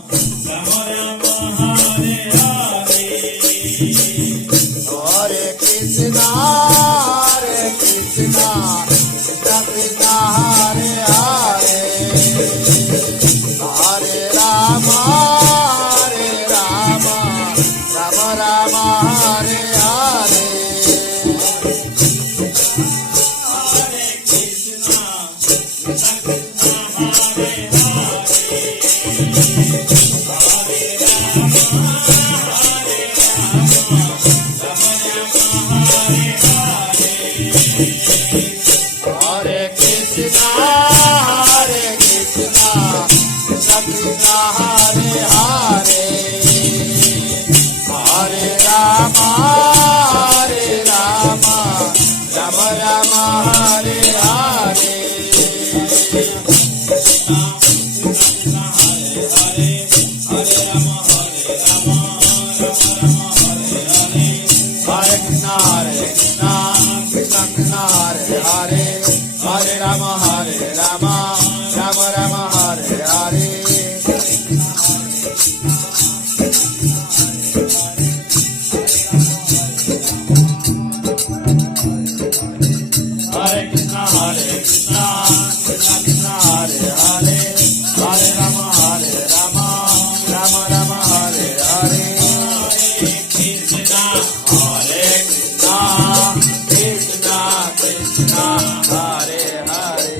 Rama Rama Hare Hare, Hare Krishna, Krishna Krishna, Hare Hare, Hare Rama, Rama Rama, Hare Hare. Hare Krishna, Krishna Krishna, Hare Hare, Hare Rama, Rama Rama, Hare Hare. Hare Krishna, Krishna Krishna, Hare Hare, Hare Rama, Rama Rama, Hare Hare. Hare Krishna, Krishna Krishna, Hare Hare, Hare Rama, Rama Rama, Hare Hare. Hare Krishna, Krishna Krishna, Hare Hare, Hare Rama, Rama Rama, Hare Hare. Krishna, Krishna, Krishna, Hare Hare.